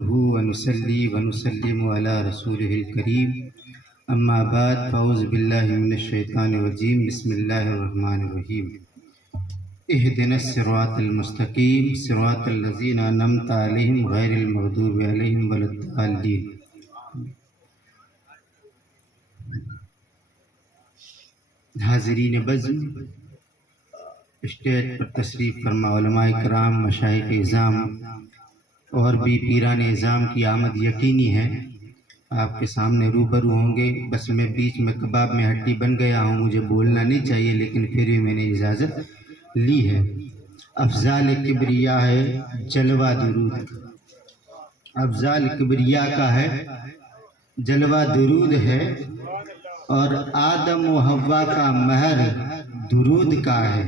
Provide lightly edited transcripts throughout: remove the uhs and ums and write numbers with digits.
ونصلي ونسلم على رسوله الكريم اما بعد فاعوذ بالله من الشيطان الرجيم بسم الله الرحمن الرحيم اهدنا الصراط المستقيم صراط الذين انعمت عليهم غير المغضوب عليهم ولا الضالين۔ حاضرین بزم، اسٹیج پر تشریف فرما علماء کرام، مشائخ اعظام اور بھی پیران اعظام کی آمد یقینی ہے۔ آپ کے سامنے روبرو ہوں گے۔ بس میں بیچ میں کباب میں ہڈی بن گیا ہوں، مجھے بولنا نہیں چاہیے لیکن پھر بھی میں نے اجازت لی ہے۔ افضال کبریا ہے جلوہ درود، افضال کبریا کا ہے جلوہ درود ہے، اور آدم و حوا کا مہر درود کا ہے۔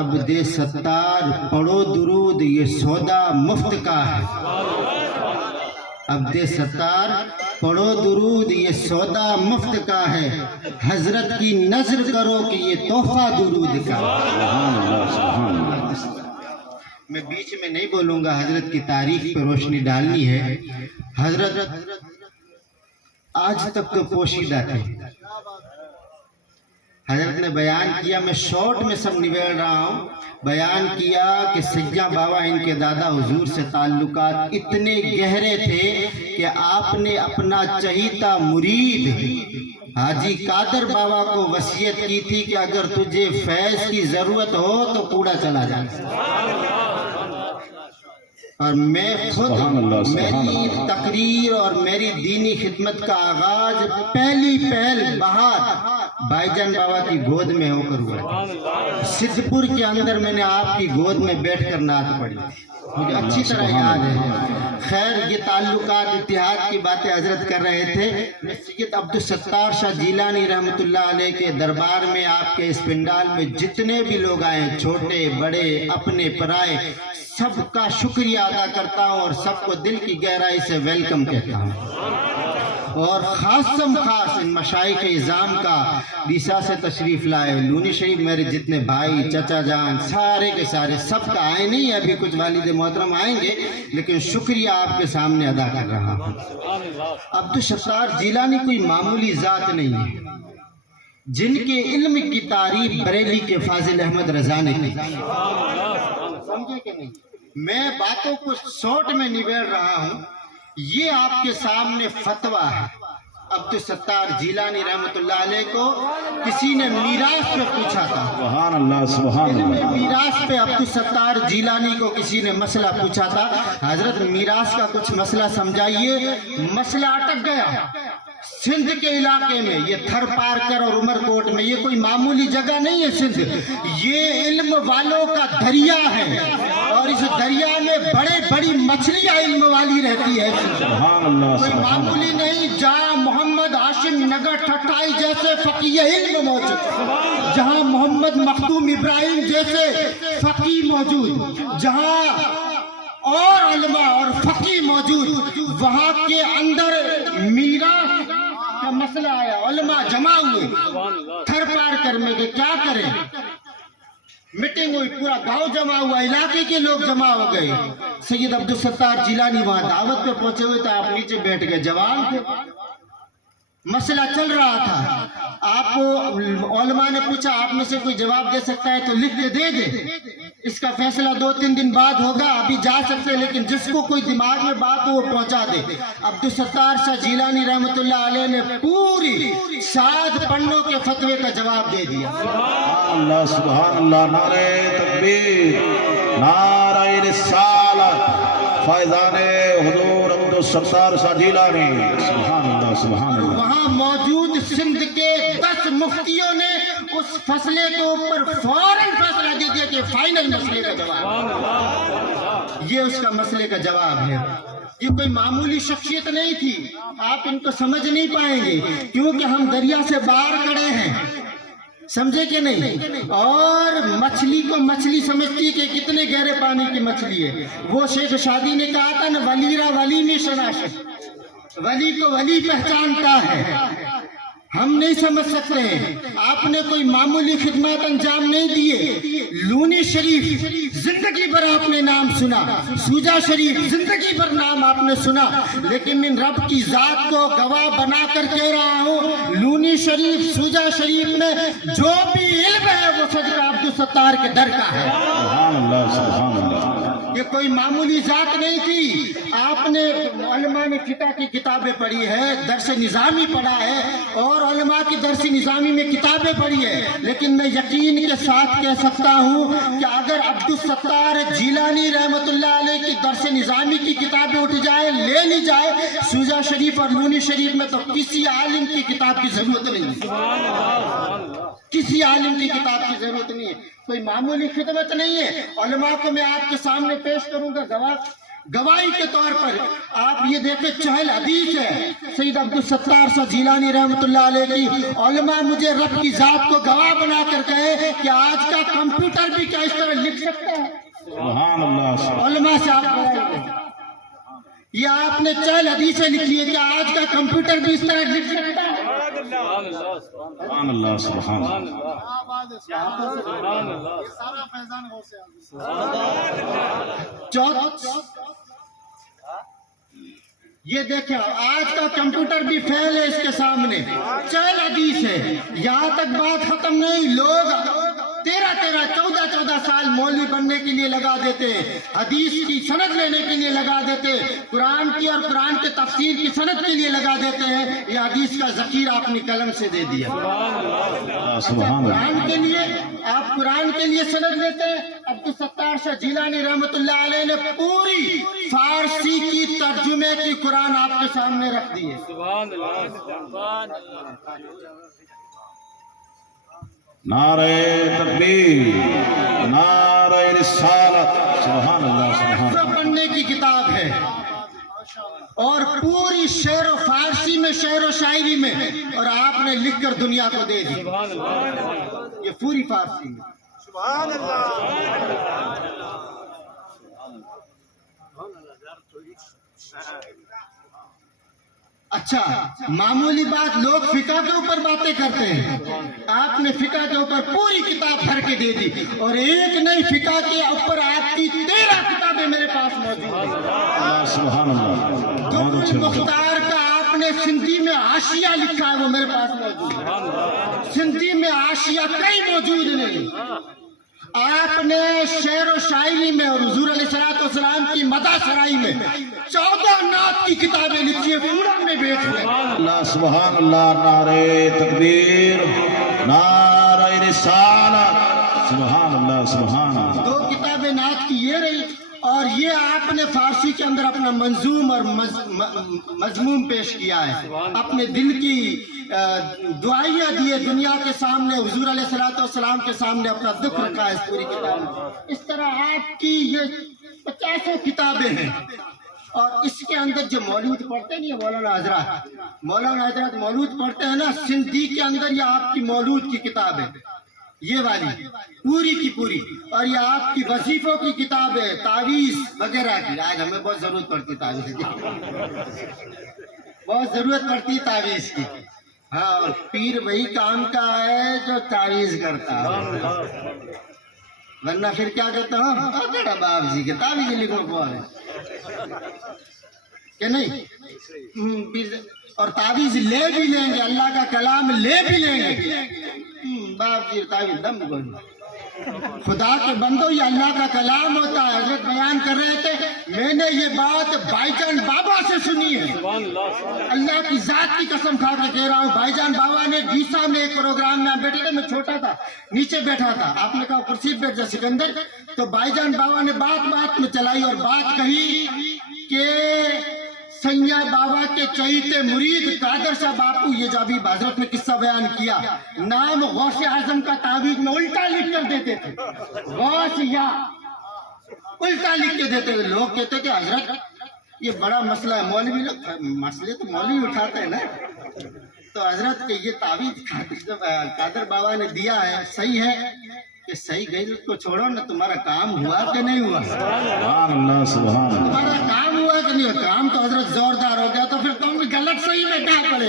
عبد ستار پڑھو درود، یہ سودا مفت کا ہے۔ عبد ستار پڑھو درود، یہ سودا مفت کا ہے۔ حضرت کی نظر کرو کہ یہ تحفہ درود کا ہے۔ میں بیچ میں نہیں بولوں گا، حضرت کی تاریخ پہ روشنی ڈالنی ہے۔ حضرت آج تک تو پوشیدہ تھے۔ حضرت نے بیان کیا، میں شارٹ میں سب نبیڑ رہا ہوں، بیان کیا کہ سیاں بابا ان کے دادا حضور سے تعلقات اتنے گہرے تھے کہ آپ نے اپنا چہیتا مرید حاجی قادر بابا کو وصیت کی تھی کہ اگر تجھے فیض کی ضرورت ہو تو کوڑا چلا جائے۔ اور میں خود میری تقریر اور میری دینی خدمت کا آغاز پہل بہار بھائی جان بابا کی گود میں ہو کر ہوا۔ سدھپور کے اندر میں نے آپ کی گود میں بیٹھ کر نعت پڑھی، مجھے اچھی طرح یاد ہے۔ خیر، یہ تعلقات اتحاد کی باتیں حضرت کر رہے تھے۔ میں سید عبدالستار شاہ جیلانی رحمۃ اللہ علیہ کے دربار میں، آپ کے اس پنڈال میں جتنے بھی لوگ آئے، چھوٹے بڑے اپنے پرائے، سب کا شکریہ ادا کرتا ہوں اور سب کو دل کی گہرائی سے ویلکم کہتا ہوں۔ اور خاصم خاص ان مشائخ اعظام کا ڈیسا سے تشریف لائے، لونی شریف میرے جتنے بھائی چچا جان سارے کے سارے، سب کا آئے نہیں، ابھی کچھ والد محترم آئیں گے، لیکن شکریہ آپ کے سامنے ادا کر رہا ہوں۔ عبدالستار جیلانی کوئی معمولی ذات نہیں ہے، جن کے علم کی تعریف بریلی کے فاضل احمد رضا نے کی۔ سمجھے کہ نہیں؟ میں باتوں کو شارٹ میں نبیڑ رہا ہوں۔ یہ آپ کے سامنے فتویٰ ہے۔ عبدالستار جیلانی رحمۃ اللہ علیہ کو کسی نے میراث پہ پوچھا تھا، سبحان اللہ سبحان اللہ، میراث پہ عبدالستار جیلانی کو کسی نے مسئلہ پوچھا تھا، حضرت میراث کا کچھ مسئلہ سمجھائیے۔ مسئلہ اٹک گیا سندھ کے علاقے میں، یہ تھر پارکر اور عمر کوٹ میں، یہ کوئی معمولی جگہ نہیں ہے سندھ، یہ علم والوں کا دریا ہے، اور اس دریا میں بڑی مچھلیاں علم والی رہتی ہے۔ کوئی معمولی نہیں، جہاں محمد ہاشم نگر ٹھٹائی جیسے فقیہ علم موجود، جہاں محمد مخدوم ابراہیم جیسے فقیہ موجود، جہاں اور علماء اور فقیہ موجود، وہاں کے اندر میراث کا مسئلہ آیا، علماء جمع ہوئے تھر پار کر میں کہ کیا کریں۔ میٹنگ ہوئی، پورا گاؤں جمع ہوا، علاقے کے لوگ جمع ہو گئے۔ سید عبدالستار جیلانی وہاں دعوت پہ پہنچے ہوئے تھے، آپ نیچے بیٹھ گئے، جوان تھے، مسئلہ چل رہا تھا۔ آپ کو علماء نے پوچھا آپ میں سے کوئی جواب دے سکتا ہے تو لکھ کے دے دے، اس کا فیصلہ 2-3 دن بعد ہوگا، ابھی جا سکتے ہیں، لیکن جس کو کوئی دماغ میں بات ہو وہ پہنچا دے۔ عبدالستار شاہ جیلانی رحمۃ اللہ علیہ نے پوری 7 پنوں کے فتوے کا جواب دے دیا۔ سبحان اللہ سبحان اللہ، نعرہ تکبیر، نعرہ رسالت، فیضان حضور عبدالستار شاہ جیلانی، سبحان اللہ سبحان اللہ۔ وہاں موجود سندھ کے 10 مفتیوں نے اس فیصلے کے اوپر فوراً فیصلہ دے دیا کہ فائنل مسئلے کا جواب، یہ اس کا مسئلے کا جواب ہے۔ یہ کوئی معمولی شخصیت نہیں تھی، آپ ان کو سمجھ نہیں پائیں گے کیونکہ ہم دریا سے باہر کھڑے ہیں، سمجھے کہ نہیں؟ اور مچھلی کو مچھلی سمجھتی کہ کتنے گہرے پانی کی مچھلی ہے۔ وہ شیخ شادی نے کہا تھا نا، ولی را ولی میں شناس، ولی کو ولی پہچانتا ہے۔ ہم نہیں سمجھ سکتے ہیں. آپ نے کوئی معمولی خدمات انجام نہیں دیے. لونی شریف زندگی بھر آپ نے نام سنا, سوجا شریف زندگی بھر نام آپ نے سنا, لیکن من رب کی ذات کو گواہ بنا کر کہہ رہا ہوں, لونی شریف سوجا شریف میں جو بھی علم ہے وہ صدقہ عبدالستار کے در کا ہے. سبحان اللہ سبحان اللہ. یہ کوئی معمولی ذات نہیں تھی. آپ نے علماء نے فقہ کی کتابیں پڑھی ہے, درس نظامی پڑھا ہے, اور علماء کی درس نظامی میں کتابیں پڑھی ہے, لیکن میں یقین کے ساتھ کہہ سکتا ہوں کہ اگر عبدالستار جیلانی رحمت اللہ علیہ کی درس نظامی کی کتابیں اٹھ جائے, لے لی جائے, سوجا شریف اور لونی شریف میں تو کسی عالم کی کتاب کی ضرورت نہیں ہے. کسی عالم کی کتاب کی ضرورت نہیں ہے. کوئی معمولی خدمت نہیں ہے. علماء کو میں آپ کے سامنے پیش کروں گا گواہی کے طور پر. آپ یہ دیکھیں, چہل حدیث ہے سید عبدالستار شاہ جیلانی رحمت اللہ علیہ کی, علماء مجھے رب کی ذات کو گواہ بنا کر کہے کہ آج کا کمپیوٹر بھی کیا اس طرح لکھ سکتا ہے. سبحان اللہ. علماء سے آپ گواہی دیں. یہ آپ نے چہل حدیثیں لکھی ہے کہ آج کا کمپیوٹر بھی اس طرح لکھ سکتا ہے. سبحان اللہ سبحان اللہ. یہ دیکھیں, آج کا کمپیوٹر بھی فیل ہے اس کے سامنے. چہل حدیث ہے. یہاں تک بات ختم نہیں, لوگ 13-14 سال مولوی بننے کے لیے لگا دیتے ہیں, حدیث کی سند لینے کے لیے لگا دیتے ہیں, قرآن کی اور قرآن کے تفسیر کی سند کے لیے لگا دیتے ہیں. یہ حدیث کا ذخیرہ اپنی قلم سے دے دیا. قرآن کے لیے آپ قرآن کے لیے سند لیتے ہیں. عبدالستار شاہ جیلانی رحمت اللہ علیہ نے پوری فارسی کی ترجمے کی قرآن آپ کے سامنے رکھ دی ہے. نعرہ تکبیر, نعرہ رسالت. سبحان اللہ سبحان اللہ. پڑھنے کی کتاب ہے, اور پوری شعر و فارسی میں, شعر و شاعری میں, اور آپ نے لکھ کر دنیا کو دے دی. یہ پوری فارسی میں. سبحان اچھا, معمولی بات, لوگ فقہ کے اوپر باتیں کرتے ہیں. آپ نے فقہ کے اوپر پوری کتاب بھر کے دے دی, اور ایک نئی فقہ کے اوپر آپ کی 13 کتابیں میرے پاس موجود ہیں. سبحان اللہ. جو مختار کا آپ نے سندھی میں حاشیہ لکھا ہے وہ میرے پاس موجود ہے. سندھی میں حاشیہ کئی موجود نہیں. آپ نے شعر و شاعری میں اور حضور علیہ السلام کی مدح سرائی میں 14 نعت کی کتابیں لکھی ہیں, پورا میں بیچ رہے ہیں. اللہ سبحان اللہ. نعرہ تکبیر, نعرہ رسالت. سبحان اللہ سبحان اللہ. 2 کتابیں نعت کی یہ رہی, اور یہ آپ نے فارسی کے اندر اپنا منظوم اور مضمون پیش کیا ہے. اپنے دل کی دعائیاں دیے دنیا کے سامنے, حضور علیہ السلام کے سامنے اپنا دکھ رکھا ہے اس پوری کتاب میں. اس طرح آپ کی یہ 50 کتابیں ہیں, اور اس کے اندر جو مولود پڑھتے نہیں ہیں مولانا حضرات مولود پڑھتے ہیں نا, سندھی کے اندر یہ آپ کی مولود کی کتاب ہے, یہ والی پوری کی پوری. اور یہ آپ کی وظیفوں کی کتاب ہے, تعویذ وغیرہ کی. آج ہمیں بہت ضرورت پڑتی تعویذ کی, بہت ضرورت پڑتی تعویذ کی. ہاں, اور پیر وہی کام کا ہے جو تعویذ کرتا ہے, ورنہ پھر کیا کہتا ہوں, باب جی کے تعویذ لکھو کو ہے کہ نہیں. اور تعویذ لے بھی لیں گے, اللہ کا کلام لے بھی لیں گے. باپ جی تعویذ دم بول, خدا کے بندو یہ اللہ کا کلام ہوتا ہے. حضرت بیان کر رہے تھے, میں نے یہ بات بھائی جان بابا سے سنی ہے. اللہ کی ذات کی قسم کھا کے کہہ رہا ہوں, بھائی جان بابا نے ڈیسا میں ایک پروگرام میں بیٹھے تھے, میں چھوٹا تھا, نیچے بیٹھا تھا. آپ نے کہا کرسی پہ بیٹھ جا سکندر, تو بھائی جان بابا نے بات میں چلائی اور بات کہی کہ سنیا بابا کے چہیتے مرید قادر شاہ باپو, یہ جو ابھی حضرت نے قصہ بیان کیا, نام غوث اعظم کا تعویذ میں الٹا لکھ کر دیتے تھے. غوث یا الٹا لکھ کے دیتے تھے. لوگ کہتے کہ حضرت یہ بڑا مسئلہ ہے, مولوی لوگ مسئلے تو مولوی اٹھاتے ہیں نا, تو حضرت کہ یہ تعویذ قادر بابا نے دیا ہے, صحیح ہے کہ صحیح گئی کو چھوڑو نا, تمہارا کام ہوا کہ نہیں ہوا؟ سبحان اللہ سبحان اللہ. تمہارا کام ہوا کہ نہیں ہوا؟ کام تو حضرت زوردار ہو گیا, تو پھر تم بھی غلط صحیح میں کیا کرے.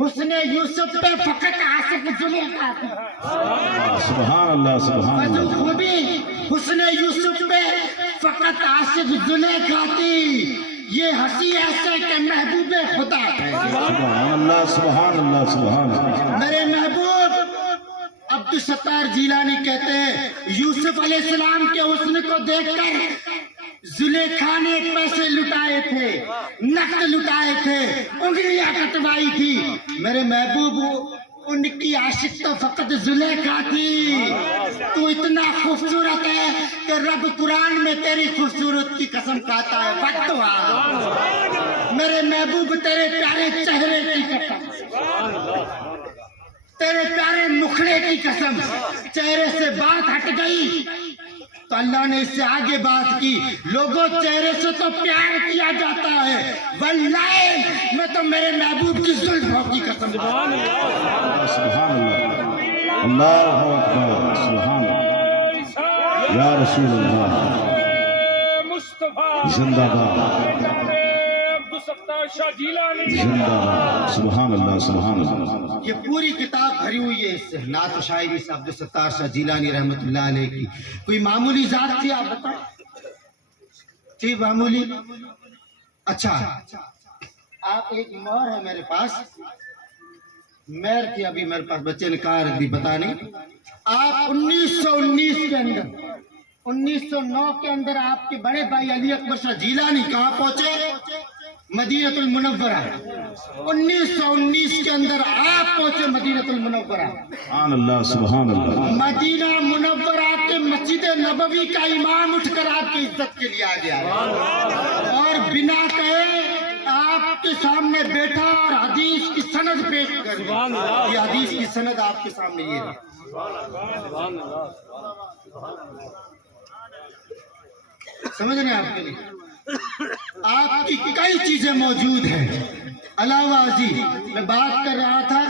حسن یوسف پہ فقط عاشق زلیخا تھی. سبحان اللہ سبحان فضل اللہ خوبی حسن یوسف پہ فقط عاشق زلیخا تھی. یہ ہنسی ایسے کہ محبوب خدا ہے. سبحان اللہ سبحان اللہ سبحان اللہ. میرے محبوب عبدالستار جیلانی کہتے ہیں یوسف علیہ السلام کے حسن کو دیکھ کر زلیخا نے پیسے لٹائے تھے, نقد لٹائے تھے, انگلیاں کٹوائی تھی. میرے محبوب ان کی عاشق تو فقط زلیخا تھی. تو اتنا خوبصورت ہے کہ رب قرآن میں تیری خوبصورت کی قسم کھاتا ہے. فتویٰ میرے محبوب تیرے پیارے چہرے کی قسم, تیرے پیارے مکھڑے کی قسم, چہرے سے بات ہٹ گئی تو اللہ نے اس سے آگے بات کی. لوگوں چہرے سے تو پیار کیا جاتا ہے, واللہ میں تو میرے محبوب کی زلفوں کی قسم. سبحان اللہ اللہ اکبر سبحان اللہ یا رسول اللہ زندہ باد زندہ باد. سبحان اللہ سبحان اللہ. یہ پوری کتاب بھری ہوئی ہے اس سے نعت و شاعری سے عبدالستار شاہ جیلانی رحمت اللہ علیہ کی. کوئی معمولی ذات تھی آپ بتائیں, تھی معمولی؟ اچھا آپ ایک مہر ہے میرے پاس, مہر تھی ابھی میرے پاس, بچے نے کہا رکھ دی پتا نہیں. آپ 1919 کے اندر 1909 کے اندر آپ کے بڑے بھائی علی اکبر شاہ جیلانی کہاں پہنچے؟ مدینۃ المنورہ. 1919 کے اندر آپ پہنچے مدینۃ المنورہ. سبحان اللہ سبحان اللہ. مدینہ منورہ کے مسجد نبوی کا امام اٹھ کر آپ کی عزت کے لیے آ گیا اور بنا کہے آپ کے سامنے بیٹھا اور حدیث کی سند پیش کر. یہ حدیث کی سند آپ کے سامنے یہ ہے. سمجھ رہے ہیں آپ کے لیے آپ کی کئی چیزیں موجود ہیں. علاوہ ازیں میں بات کر رہا تھا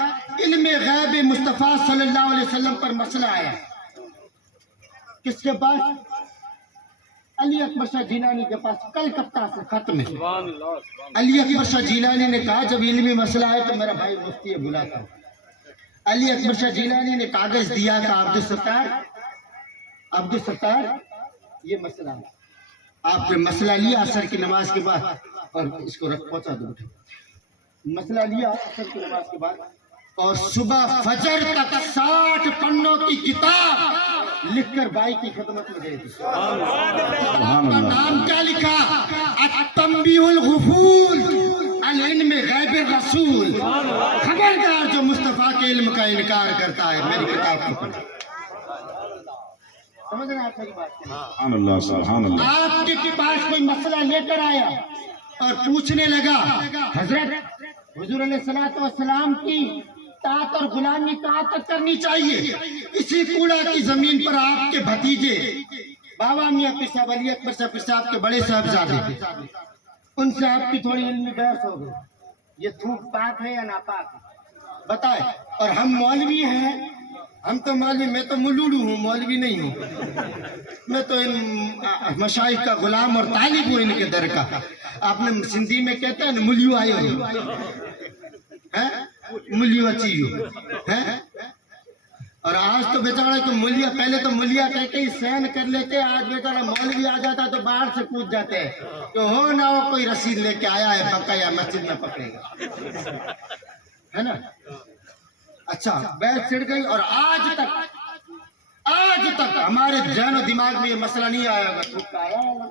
علم غیب مصطفیٰ صلی اللہ علیہ وسلم پر مسئلہ آیا. کس کے پاس؟ علی اکبر شاہ جیلانی کے پاس. کلکتہ سے خط میں علی اکبر شاہ جیلانی نے کہا جب علمی مسئلہ ہے تو میرا بھائی مفتی بلاتا ہوں. علی اکبر شاہ جیلانی نے کاغذ دیا تھا عبدالستار یہ مسئلہ ہے. آپ نے مسئلہ لیا عصر کی نماز کے بعد اور اس کو پہنچا دو. مسئلہ لیا عصر کی نماز کے بعد اور صبح فجر تک 60 پنوں کی کتاب لکھ کر بھائی کی خدمت میں دے دی. نام کیا لکھا؟ التنبیہ الغفول عن علم غیب الرسول. خبردار جو مصطفیٰ کے علم کا انکار کرتا ہے میری کتاب کو پڑھے. سمجھ رہے ہیں آپ میری بات؟ سبحان اللہ سبحان اللہ. آپ کے پاس کوئی مسئلہ لے کر آیا اور پوچھنے لگا حضرت حضور علیہ السلام کی اطاعت اور غلامی کہاں تک کرنی چاہیے؟ اسی کوڑا کی زمین پر آپ کے بھتیجے بابا میاں پیر صاحب علی اکبر صاحب پیر صاحب کے بڑے صاحبزادے تھے, ان سے آپ کی تھوڑی علمی بحث ہو گئی. یہ تھوک پاک ہے یا ناپاک ہے بتائے. اور ہم مولوی ہیں, ہم تو مولوی, میں تو ملوڑو ہوں, مولوی نہیں ہوں. میں تو ان مشائخ کا غلام اور طالب ہوں ان کے در کا. آپ نے سندھی میں کہتے ہیں نا ملیو آئے ہو, ملیو اچھی ہو. اور آج تو بیچارہ تو ملیا, پہلے تو ملیا کہہ کے ہی سین کر لیتے, آج بیچارہ مولوی آ جاتا تو باہر سے کود جاتے ہیں کہ ہو نہ ہو کوئی رسید لے کے آیا ہے پکا یا مسجد میں پکڑے گا, ہے نا. اچھا بیٹھ چڑھ گئی اور آج تک ہمارے ذہن و دماغ میں یہ مسئلہ نہیں آیا ہوگا. تھوک آیا ہوگا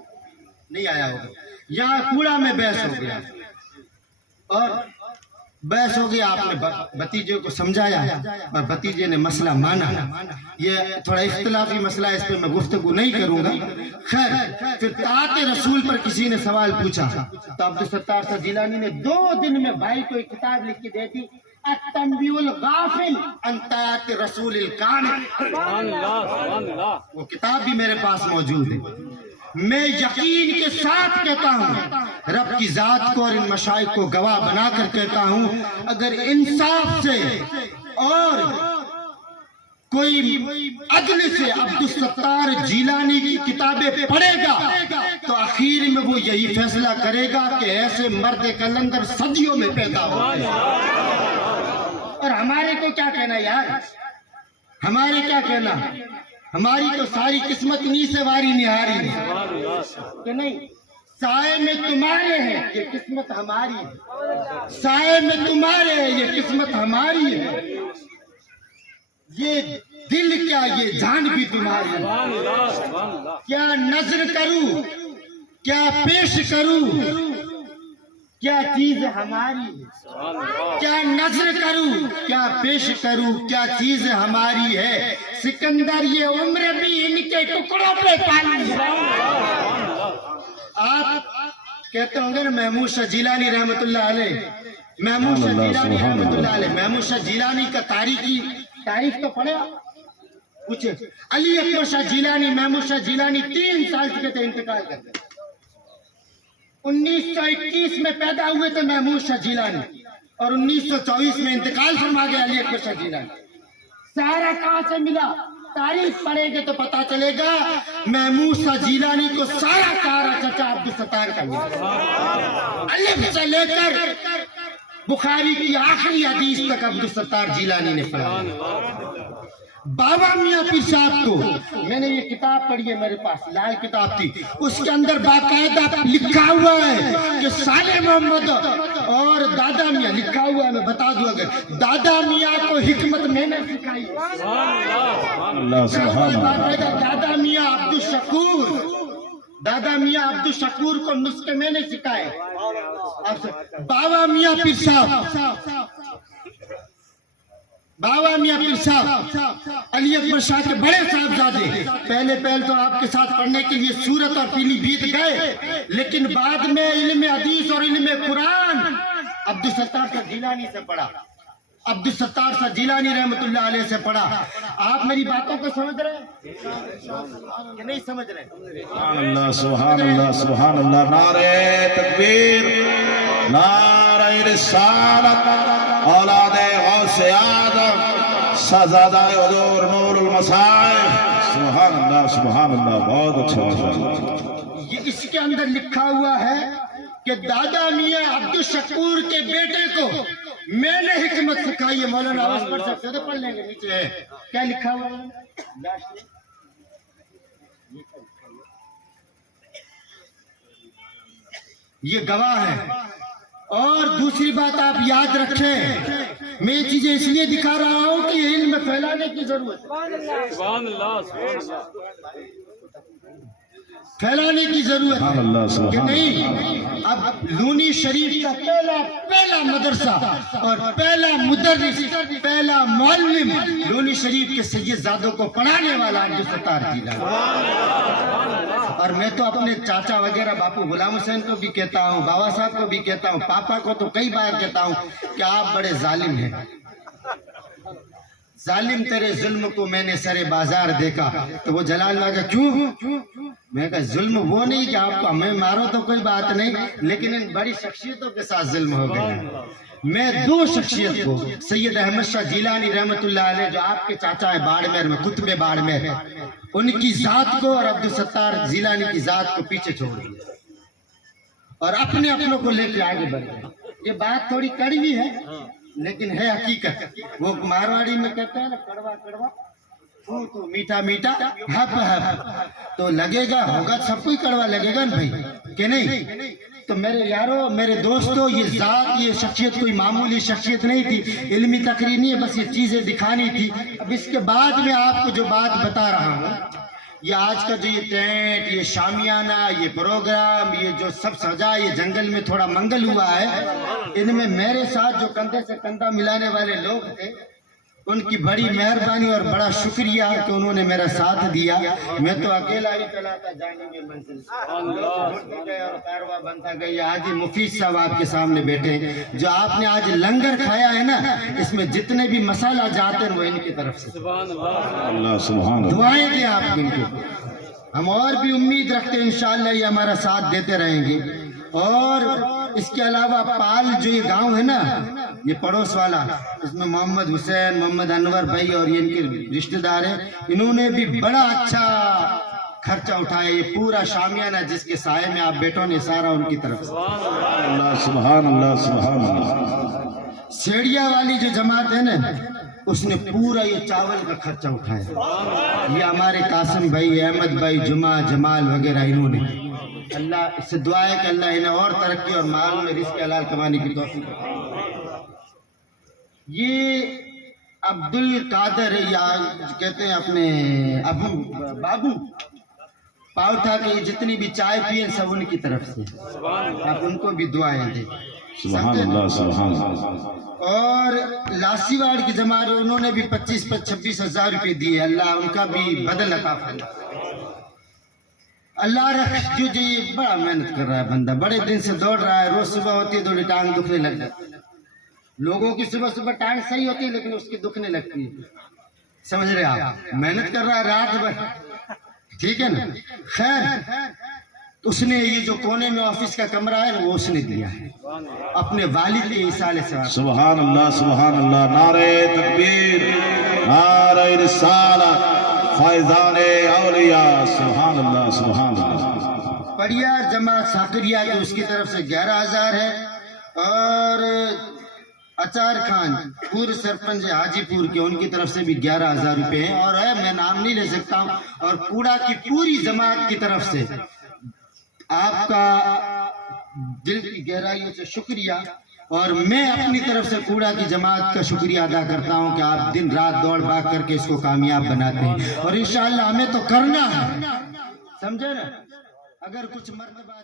نہیں آیا ہوگا. یہاں کوڑا میں بحث ہو گیا اور بحث ہو گیا. آپ نے بھتیجے کو سمجھایا اور بھتیجے نے مسئلہ مانا. یہ تھوڑا اختلافی مسئلہ ہے, اس پہ میں گفتگو نہیں کروں گا. خیر پھر طاعت رسول پر کسی نے سوال پوچھا تو عبدالستار شاہ جیلانی نے 2 دن میں بھائی کو ایک کتاب لکھ کے دے دی, التنبیہ الغافل عن طاعت رسول الکامل. وہ کتاب بھی میرے پاس موجود ہے. میں یقین کے ساتھ کہتا ہوں, رب کی ذات کو اور ان مشائخ کو گواہ بنا کر کہتا ہوں, اگر انصاف سے اور کوئی عدل سے عبدالستار جیلانی کی کتابیں پڑھے گا تو آخر میں وہ یہی فیصلہ کرے گا کہ ایسے مرد کلندر صدیوں میں پیدا ہو. ہمارے کو کیا کہنا یار، ہمارے کیا کہنا، ہماری تو ساری قسمت انہی سے واری نہاری ہے کہ نہیں. سائے میں تمہارے ہیں یہ قسمت ہماری ہے، سائے میں تمہارے ہیں یہ قسمت ہماری ہے، یہ دل کیا یہ جان بھی تمہاری ہے. کیا نظر کروں کیا پیش کروں کیا چیز ہماری ہے، کیا نظر کروں کیا پیش کروں کیا چیز ہماری ہے. سکندر یہ عمر بھی ان کے ٹکڑوں پہ پالی ہے. آپ کہتے ہوں گے نا محمود شاہ جیلانی رحمت اللہ علیہ، محمود شاہ جیلانی رحمت اللہ علیہ، محمود شاہ جیلانی کا تاریخ تو پڑھے کچھ. علی اکبر شاہ جیلانی، محمود شاہ جیلانی 3 سال چکے تھے انتقال کر گئے. 1921 میں پیدا ہوئے تھے محمود شاہ جیلانی اور 1924 میں انتقال فرما گیا علی اکبر شاہ جیلانی. سارا کہاں سے ملا؟ تاریخ پڑھیں گے تو پتا چلے گا محمود شاہ جیلانی کو سارا کارا چچا عبدالستار کا ملا. الف سے لے کر بخاری کی آخری حدیث تک عبدالستار جیلانی نے پڑھا. بابا میاں پیر صاحب کو میں نے یہ کتاب پڑھی ہے، میرے پاس لال کتاب تھی، اس کے اندر باقاعدہ لکھا ہوا ہے کہ صالح محمد اور دادا میاں، لکھا ہوا ہے میں بتا دوں، اگر دادا میاں کو حکمت میں نے سکھائی، باقاعدہ دادا میاں عبدالشکور کو نسخے میں نے سکھائے. بابا میاں پیر صاحب علی اکبر شاہ کے بڑے صاحبزادے، پہلے تو آپ کے ساتھ پڑھنے کے لیے سورت اور پیلی بھیت گئے، لیکن بعد میں علم حدیث اور علم قرآن عبدالستار شاہ جیلانی سے پڑھا، عبدالستار شاہ جیلانی رحمت اللہ علیہ سے پڑھا. آپ میری باتوں کو سمجھ رہے ہیں کہ نہیں سمجھ رہے؟ سبحان اللہ سبحان اللہ سبحان اللہ. نعرہ تکبیر، نعرہ رسالت، اولاد غوث اعظم شہزادہ حضور نور المصائب. سبحان اللہ سبحان اللہ. بہت اچھا ماشاءاللہ. یہ اس کے اندر لکھا ہوا ہے کہ دادا میاں عبدالشکور کے بیٹے کو میں نے حکمت سکھائی ہے. مولانا آواز پڑھ سکتے تو پڑھ لیں گے، نیچے ہے کیا لکھا ہوا ہے. یہ گواہ ہے. اور دوسری بات آپ یاد رکھیں، میں یہ چیزیں اس لیے دکھا رہا ہوں کہ علم پھیلانے کی ضرورت ہے، پھیلانے کی ضرورت ہے کہ نہیں. اب لونی شریف کا پہلا مدرسہ اور پہلا مدرس، پہلا معلم لونی شریف کے سید زادوں کو پڑھانے والا عبدالستار جیلانی. اور میں تو اپنے چاچا وغیرہ باپو غلام حسین کو بھی کہتا ہوں، بابا صاحب کو بھی کہتا ہوں، پاپا کو تو کئی بار کہتا ہوں کہ آپ بڑے ظالم ہیں. ظالم تیرے ظلم کو میں نے سرے بازار دیکھا. تو وہ جلال اللہ کا کیوں؟ میں کہا ظلم وہ نہیں کہ آپ کو ہمیں مارو تو کوئی بات نہیں، لیکن ان بڑی شخصیتوں کے ساتھ ظلم ہو گیا. میں 2 شخصیت کو، سید احمد شاہ جیلانی رحمت اللہ علیہ جو آپ کے چاچا ہے باڑمیر میں، قطب باڑمیر، ان کی ذات کو اور عبدالستار جیلانی کی ذات کو پیچھے چھوڑ دیا اور اپنوں کو لے کے آگے بڑھ گئے. یہ بات تھوڑی کڑوی ہے لیکن ہے حقیقت. وہ مارواڑی میں کہتے ہیں نا، کڑوا کڑوا تو میٹھا میٹھا ہپ ہپ، تو لگے گا ہوگا سب کوئی کڑوا لگے گا نا بھائی کہ نہیں. تو میرے یارو، میرے دوستو، یہ ذات، یہ شخصیت کوئی معمولی شخصیت نہیں تھی، علمی تقریر نہیں ہے، بس یہ چیزیں دکھانی تھی. اب اس کے بعد میں آپ کو جو بات بتا رہا ہوں، یہ آج کا جو یہ ٹینٹ، یہ شامیانہ، یہ پروگرام، یہ جو سب سجا، یہ جنگل میں تھوڑا منگل ہوا ہے، ان میں میرے ساتھ جو کندھے سے کندھا ملانے والے لوگ تھے، ان کی بڑی مہربانی اور بڑا شکریہ کہ انہوں نے میرا ساتھ دیا. میں تو اکیلا ہی چلا تھا جانے کی منزل اور کارواں بنتا گئی. آج مفید صاحب آپ کے سامنے بیٹھے ہیں، جو آپ نے آج لنگر کھایا ہے نا، اس میں جتنے بھی مسالہ جاتے ہیں وہ ان کی طرف سے. دعائیں دیں آپ ان کو. ہم اور بھی امید رکھتے ہیں انشاءاللہ یہ ہمارا ساتھ دیتے رہیں گے. اور اس کے علاوہ پال جو یہ گاؤں ہے نا، یہ پڑوس والا، اس میں محمد حسین، محمد انور بھائی اور یہ ان کے رشتہ دار ہیں، انہوں نے بھی بڑا اچھا خرچہ اٹھایا. یہ پورا شامیانہ جس کے سائے میں آپ بیٹھو نے، سارا ان کی طرف سے. اللہ سبحان اللہ سبحان اللہ. سیڑیا والی جو جماعت ہے نا، اس نے پورا یہ چاول کا خرچہ اٹھایا. یہ ہمارے قاسم بھائی، احمد بھائی، جمعہ، جمال وغیرہ انہوں نے. اللہ اس سے دعا ہے کہ اللہ انہیں اور ترقی اور مال میں رزق حلال کمانے کی توفیق دے. یہ عبد القادر یا کہتے ہیں اپنے ابو بابو پاؤ تھا کہ یہ جتنی بھی چائے پیے سب ان کی طرف سے. آپ ان کو بھی دعائیں دیں. سبحان اللہ سبحان اللہ. اور لاسی واڑ کی جماعت انہوں نے بھی 25-26 ہزار روپے دیے. اللہ ان کا بھی بدل عطا فرمائے. اللہ رکھ جو یہ بڑا محنت کر رہا ہے بندہ، بڑے دن سے دوڑ رہا ہے. روز صبح ہوتی ہے تو ٹانگ دکھنے لگ جاتی ہے. لوگوں کی صبح صبح ٹانگ صحیح ہوتی ہے لیکن اس کی دکھنے لگتی ہے. سمجھ رہے آپ؟ محنت کر رہا ہے رات بھر، ٹھیک ہے نا. خیر اس نے یہ جو کونے میں آفس کا کمرہ ہے وہ اس نے دیا ہے اپنے والد کے ایصال ثواب. سبحان اللہ سبحان اللہ. نعرہ تکبیر، نعرہ رسالت، فیضان اولیاء. سبحان اللہ سبحان اللہ. پڑیا جماعت ساکریہ کی اس کی طرف سے 11,000 ہے. اور اچار خان پور سرپنچ حاجی پور کے ان کی طرف سے بھی 11,000 روپے ہیں. اور ہے میں نام نہیں لے سکتا ہوں. اور کوڑا کی پوری جماعت کی طرف سے آپ کا دل کی گہرائیوں سے شکریہ. اور میں اپنی طرف سے کوڑا کی جماعت کا شکریہ ادا کرتا ہوں کہ آپ دن رات دوڑ بھاگ کر کے اس کو کامیاب بناتے ہیں. اور انشاءاللہ ہمیں تو کرنا ہے، سمجھے نا. اگر کچھ مرتبہ